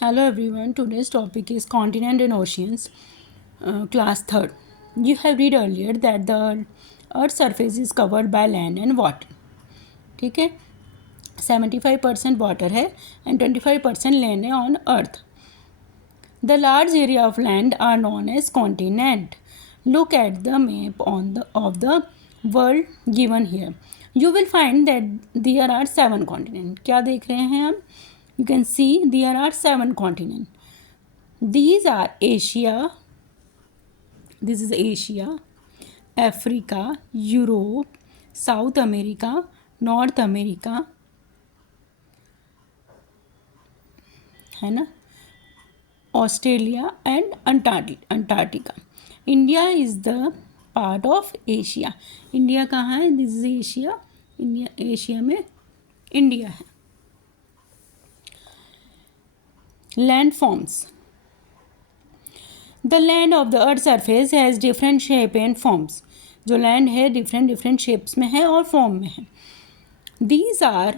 Hello everyone, today's topic is continent and oceans, class 3rd. You have read earlier that the earth's surface is covered by land and water. ठीक है, 75% water है and 25% land है on earth. The large area of land are known as continent. Look at the map of the world given here. You will find that there are 7 continents. क्या देख रहे हैं हम? You can see there are 7 continents. These are Asia, this is Asia, Africa, Europe, South America, North America, है ना, Australia and Antarctica. India is the part of Asia. India कहाँ है? This is Asia. India, Asia में India है. Land forms. The land of the earth surface has different shape and forms. जो land है different shapes में है और form में है. These are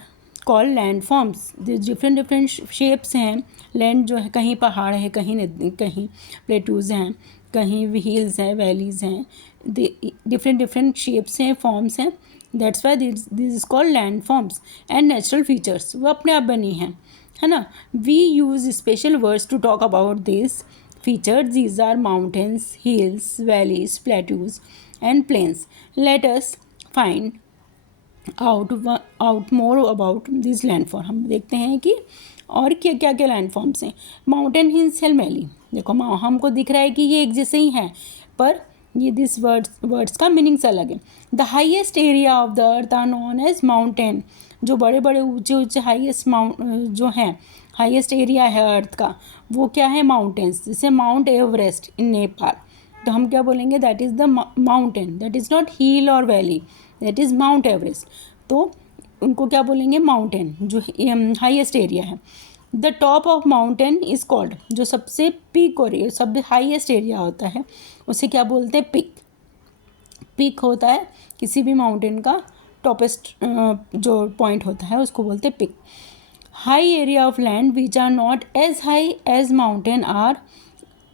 called land forms. Different shapes हैं. लैंड जो है कहीं पहाड़ है, कहीं प्लेटूज हैं, कहीं हिल्स हैं, वैलीज हैं. डिफरेंट शेप्स हैं, फॉर्म्स हैं. That's why this is called land forms. And natural features वो अपने आप बनी हैं, है ना. We use special words to talk about this features. These are mountains, hills, valleys, plateaus and plains. Let us find out more about these landform. हम देखते हैं कि और क्या क्या लैंडफॉर्म्स हैं. Mountain, hills and valley. देखो हमको दिख रहा है कि ये एक जैसे ही हैं, पर ये दिस वर्ड्स का मीनिंग्स अलग है. The highest area of the earth are known as mountain. जो बड़े बड़े ऊंचे हाइएस्ट जो हैं, हाईएस्ट एरिया है अर्थ का, वो क्या है? माउंटेन्स. जैसे माउंट एवरेस्ट इन नेपाल, तो हम क्या बोलेंगे? That is the mountain. That is not hill और valley, that is Mount Everest. तो उनको क्या बोलेंगे? माउंटेन, जो हाईएस्ट एरिया है. The top of mountain is called. जो सबसे पीक और सब हाईएस्ट एरिया होता है उसे क्या बोलते हैं? पिक. पिक होता है किसी भी माउंटेन का टॉपेस्ट जो पॉइंट होता है उसको बोलते हैं pick. High area of land which are not as high as mountain are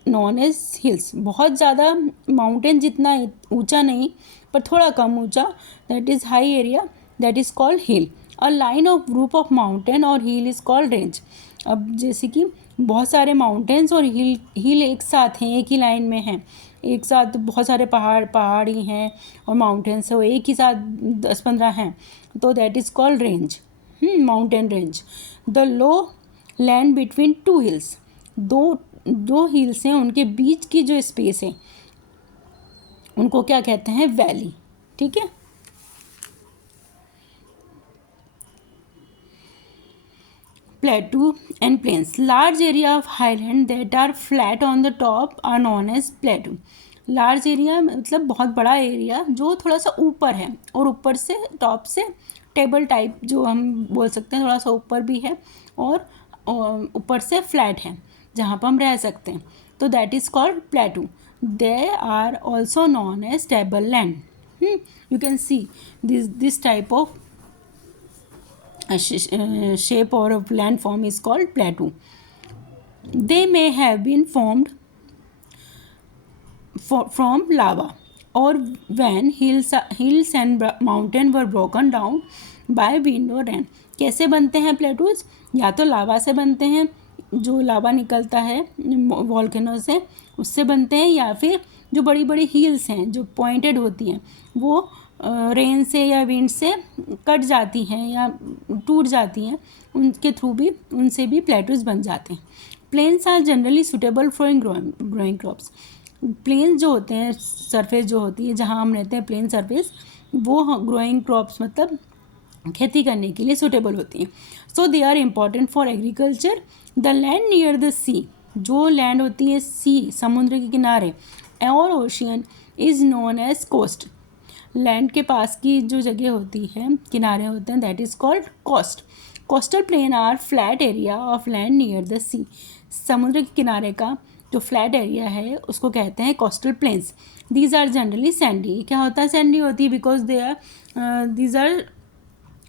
known as hills. बहुत ज़्यादा माउंटेन जितना ऊंचा नहीं पर थोड़ा कम ऊंचा, that is high area, that is called hill. A line of group of mountain और hill is called range. अब जैसे कि बहुत सारे माउंटेन्स और हिल एक साथ हैं, एक ही लाइन में हैं, एक साथ बहुत सारे पहाड़ी हैं और माउंटेन्स है वो एक ही साथ 10-15 हैं, तो that is called range, mountain range. The low land between two hills. दो हिल्स हैं, उनके बीच की जो स्पेस है उनको क्या कहते हैं? वैली. ठीक है. Plateau and plains. Large area of highland that are flat on the top are known as plateau. Large area मतलब बहुत बड़ा एरिया जो थोड़ा सा ऊपर है और ऊपर से टॉप से टेबल टाइप जो हम बोल सकते हैं, थोड़ा सा ऊपर भी है और ऊपर से फ्लैट है जहाँ पर हम रह सकते हैं, तो that is called plateau. They are also known as table land. You can see this type of shape or of landform is called plateau. They may have been formed from lava or when hills and mountain were broken down by wind or rain. कैसे बनते हैं plateaus? या तो लावा से बनते हैं, जो लावा निकलता है वॉल्केनो से, उससे बनते हैं, या फिर जो बड़ी बड़ी हिल्स हैं जो पॉइंटेड होती हैं वो रेन से या विंड से कट जाती हैं या टूट जाती हैं, उनके थ्रू भी उनसे भी प्लेटूज बन जाते हैं. Plains are generally suitable for growing crops. Plains जो होते हैं, सरफेस जो होती है जहाँ हम रहते हैं, प्लेन सरफेस, वो ग्रोइंग क्रॉप्स मतलब खेती करने के लिए सुटेबल होती हैं. So they are important for agriculture. The land near the sea. जो लैंड होती है सी, समुद्र के किनारे, और ocean is known as coast. Land के पास की जो जगह होती है, किनारे होते हैं, that is called coast. Coastal plain are flat area of land near the sea. समुद्र के किनारे का जो फ्लैट एरिया है उसको कहते हैं coastal plains. These are generally sandy. क्या होता है? सैंडी होती है because they are these are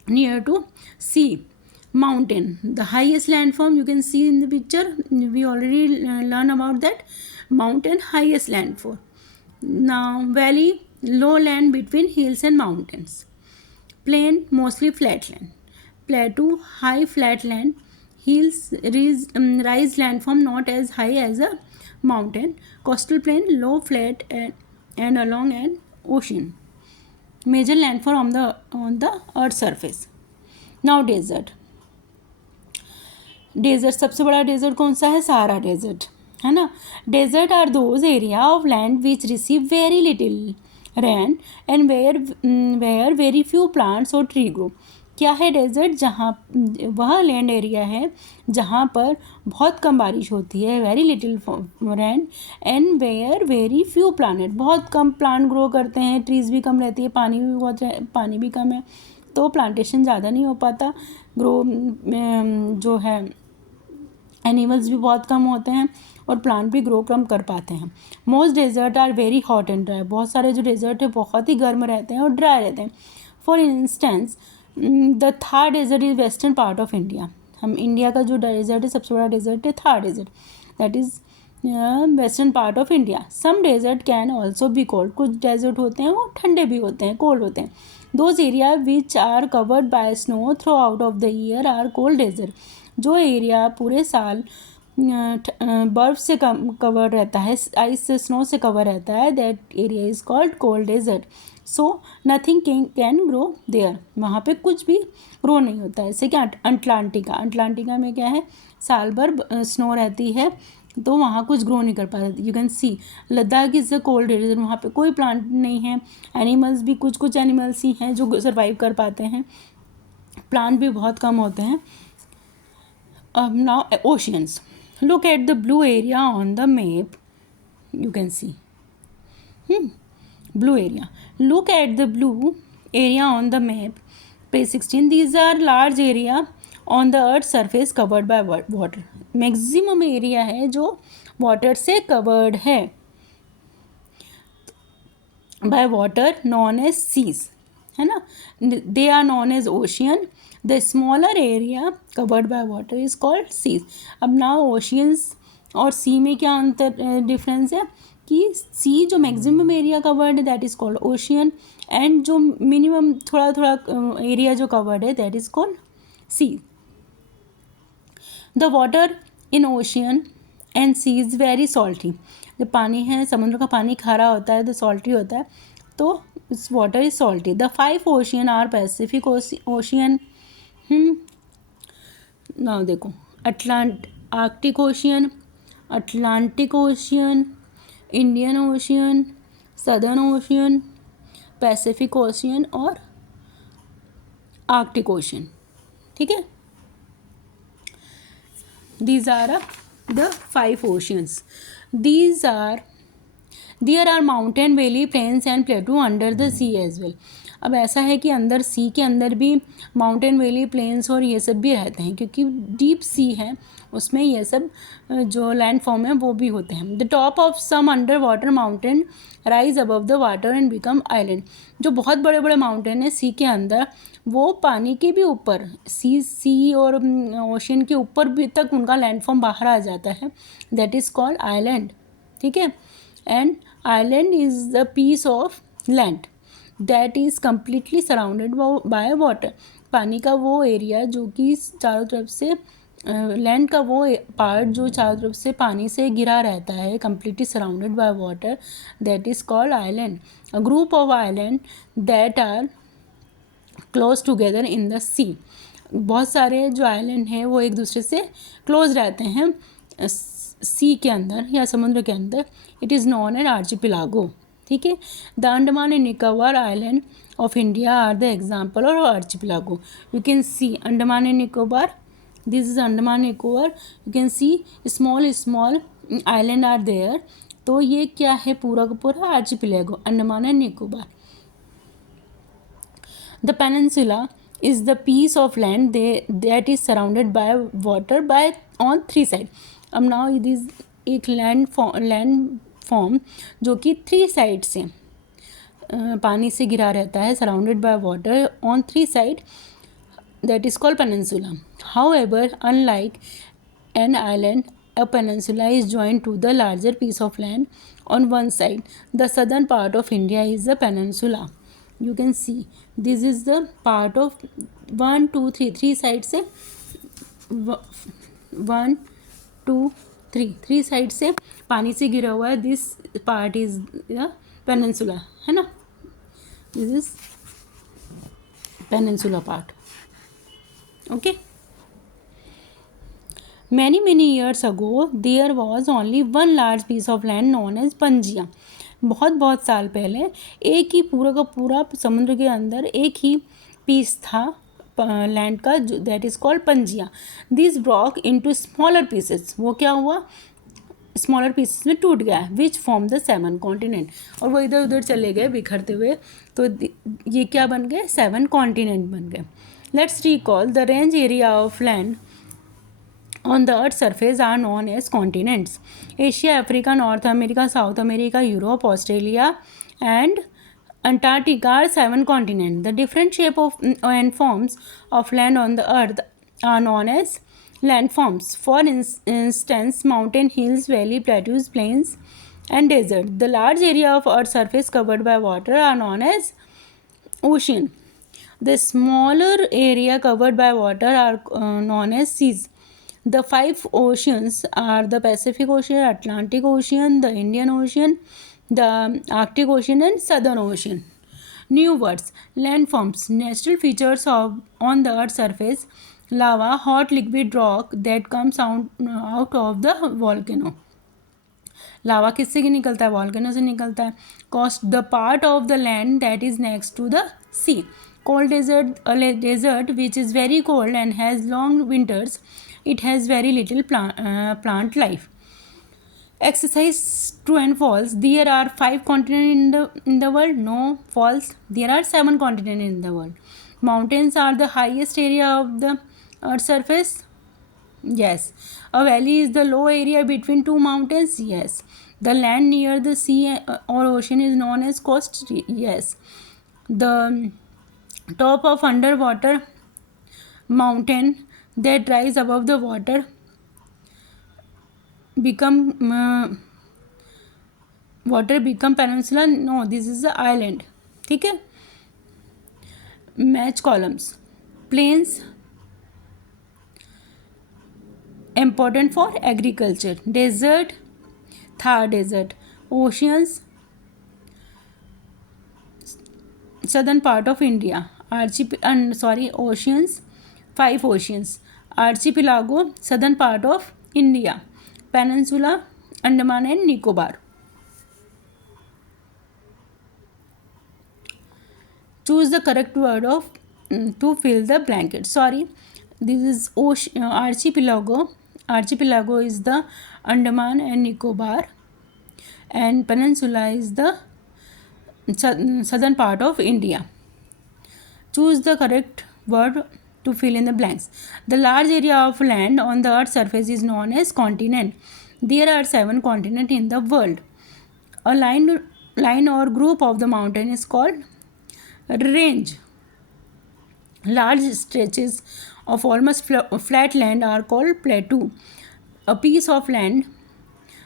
near to sea. mountain. The highest landform you can see in the picture, we already learn about that. Mountain, highest landform. Now valley, lowland between hills and mountains. Plain, mostly flatland. Plateau, high flatland. Hills, rise landform not as high as a mountain. Coastal plain, low flat and along an ocean. Major landform on the earth surface. Now desert. Desert, सबसे बड़ा desert कौन सा है? सहारा desert, है ना. Desert are those area of land which receive very little rain and where very few plants or tree grow. क्या है desert? जहाँ वह लैंड एरिया है जहाँ पर बहुत कम बारिश होती है, very little rain, and where very few plant, बहुत कम प्लांट ग्रो करते हैं, ट्रीज भी कम रहती है, पानी भी कम है, तो प्लांटेशन ज़्यादा नहीं हो पाता, ग्रो जो है एनिमल्स भी बहुत कम होते हैं और प्लांट भी ग्रो कम कर पाते हैं. Most desert are very hot and dry. बहुत सारे जो डेजर्ट है बहुत ही गर्म रहते हैं और ड्राई रहते हैं. For instance the Thar desert is western part of India. हम इंडिया का जो डेजर्ट है, सबसे बड़ा डेजर्ट है Thar desert, that is western part of India. Some desert can also be cold. कुछ डेजर्ट होते हैं वो ठंडे भी होते हैं, कोल्ड होते हैं. Those area which are covered by snow throughout of the year are cold desert. जो एरिया पूरे साल बर्फ़ से कवर रहता है, आइस से, स्नो से कवर रहता है, that area is called cold desert. So nothing can grow there. वहाँ पे कुछ भी ग्रो नहीं होता है. जैसे कि अटलांटिका में क्या है, साल भर स्नो रहती है, तो वहाँ कुछ ग्रो नहीं कर पाता. You can see Ladakh is a cold desert. वहाँ पे कोई प्लांट नहीं है. एनिमल्स भी कुछ एनिमल्स ही हैं जो सर्वाइव कर पाते हैं, प्लांट भी बहुत कम होते हैं. Now oceans. Look at the blue area on the map. You can see blue area. Look at the blue area on the map. Page 16. These are large area on the earth's surface covered by water. Maximum area है जो water से covered है by water, known as seas, है ना. They are known as ocean. The smaller area covered by water is called seas. अब now oceans और sea में क्या अंतर डिफरेंस है कि सी जो मैक्सिमम एरिया कवर्ड है that is called ocean, and जो मिनिमम थोड़ा थोड़ा एरिया जो कवर्ड है that is called sea. The water in ocean and sea is very salty. जब पानी है, समुद्र का पानी खारा होता है तो सॉल्टी होता है, तो इस water is salty. The 5 ocean are Pacific Ocean. ना देखो, Arctic Ocean, Atlantic Ocean, Indian Ocean, Southern Ocean, Pacific Ocean और आर्कटिक ओशियन. ठीक है, these are the 5 oceans. There are mountain, valley, plains and plateau under the sea as well. अब ऐसा है कि अंदर सी के अंदर भी माउंटेन, वैली, प्लेन्स और ये सब भी रहते हैं, क्योंकि डीप सी है, उसमें ये सब जो लैंड फॉर्म है वो भी होते हैं. The top of sum under water mountain rise above the water and become island. जो बहुत बड़े बड़े माउंटेन है सी के अंदर, वो पानी के भी ऊपर, सी और ओशन के ऊपर भी तक उनका लैंड फॉर्म बाहर आ जाता है, दैट इज़ कॉल्ड आइलैंड. ठीक है, and island is the piece of land that is completely surrounded by water. पानी का वो एरिया जो कि चारों तरफ से, लैंड का वो पार्ट जो चारों तरफ से पानी से घिरा रहता है, completely surrounded by water, that is called island. A group of island that are close together in the sea. बहुत सारे जो आइलैंड हैं वो एक दूसरे से क्लोज रहते हैं सी के अंदर या समुद्र के अंदर. It is known an archipelago. ठीक है, the Andaman and Nicobar island of India are the example of archipelago. You can see Andaman and Nicobar, this is Andaman Nicobar. You can see small island are there. तो ये क्या है, पूरा का पूरा archipelago, Andaman and Nicobar. The peninsula is the piece of land that is surrounded by water on 3 sides. अब now it is एक land form जो कि 3 साइड से पानी से घिरा रहता है, surrounded by water on 3 side. that is called peninsula. However, unlike an island, a peninsula is joined to the larger piece of land on one side. The southern part of India is the peninsula. You can see this is the part of one, two, three. Three sides से one two three side से पानी से घिरा हुआ है. This part is the peninsula, है ना. This is peninsula part. Okay. many years ago there was only one large piece of land known as पंजिया. बहुत साल पहले एक ही पूरा का पूरा समुद्र के अंदर एक ही पीस था लैंड का, that is called Pangaea. This broke into smaller pieces. वो क्या हुआ, स्मॉलर पीसेस में टूट गया, विच फॉर्म द 7 कॉन्टिनेंट. और वो इधर उधर चले गए बिखरते हुए, तो ये क्या बन गए, 7 कॉन्टिनेंट बन गए. Let's recall the range area of land on the earth's surface are known as continents. Asia, Africa, North America, South America, Europe, Australia and Antarctica are 7 continents. The different shape of and forms of land on the earth are known as landforms. For instance, mountain, hills, valley, plateaus, plains and desert. The large area of earth's surface covered by water are known as ocean. The smaller area covered by water are known as seas. The 5 oceans are the Pacific Ocean, Atlantic Ocean, the Indian Ocean, the Arctic Ocean and Southern Ocean. New words. Landforms. Natural features on the Earth's surface. Lava, hot liquid rock that comes out of the volcano. लावा किससे निकलता है, volcano से निकलता है. Coast the part of the land that is next to the sea. Cold desert, a desert which is very cold and has long winters. It has very little plant life. Exercise true and false. There are 5 continents in the world. No, false. There are 7 continents in the world. Mountains are the highest area of the earth's surface. Yes. A valley is the low area between 2 mountains. Yes. The land near the sea or ocean is known as coast. Yes. The top of underwater mountain that rise above the water become peninsula. No, this is the island. ठीक है. Match columns. Plains important for agriculture. Desert, Thar desert. Oceans, southern part of India. Oceans, 5 oceans. Archipelago, southern part of India. Peninsula, Andaman and Nicobar. Choose the correct word of to fill the blanket. Sorry, this is archipelago. Archipelago is the Andaman and Nicobar, and peninsula is the southern part of India. Choose the correct word to fill in the blanks. The large area of land on the earth's surface is known as continent. There are 7 continents in the world. A line or group of the mountain is called range. Large stretches of almost flat land are called plateau. A piece of land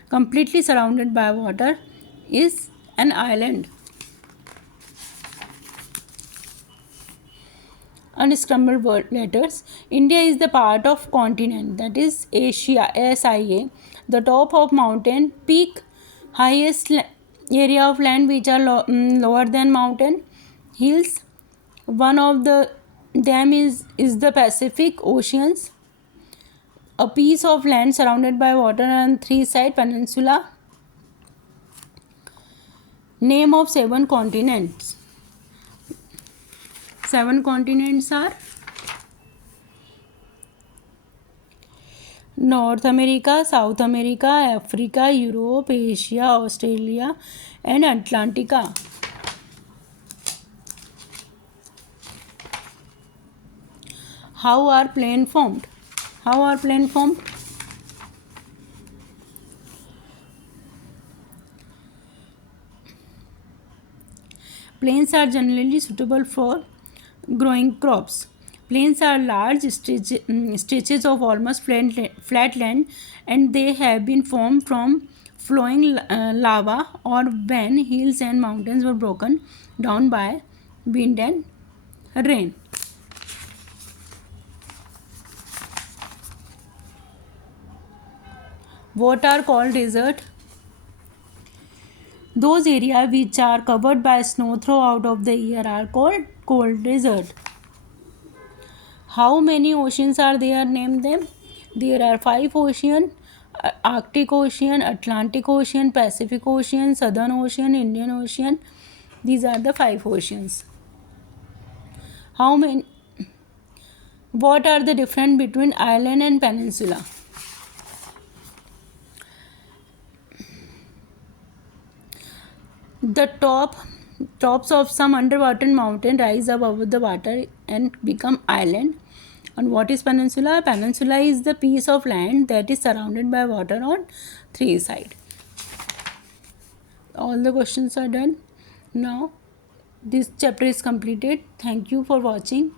completely surrounded by water is an island. Unscrambled word letters. India is the part of continent, that is Asia, SIA. The top of mountain peak, highest area of land which are lower than mountain. Hills, one of them is the Pacific Oceans. A piece of land surrounded by water on 3 sides, peninsula. Name of 7 continents. 7 continents are North America, South America, Africa, Europe, Asia, Australia and Antarctica. How are plains formed? Plains are generally suitable for growing crops. Plains are large stretches of almost flat land, and they have been formed from flowing lava or when hills and mountains were broken down by wind and rain. What are called desert? Those areas which are covered by snow throughout of the year are called cold desert. How many oceans are there? Name them. There are 5 oceans: Arctic Ocean, Atlantic Ocean, Pacific Ocean, Southern Ocean, Indian Ocean. These are the 5 oceans. How many? What are the difference between island and peninsula? The tops of some underwater mountain rise above the water and become island. And what is peninsula? Peninsula is the piece of land that is surrounded by water on 3 sides. All the questions are done. Now this chapter is completed. Thank you for watching.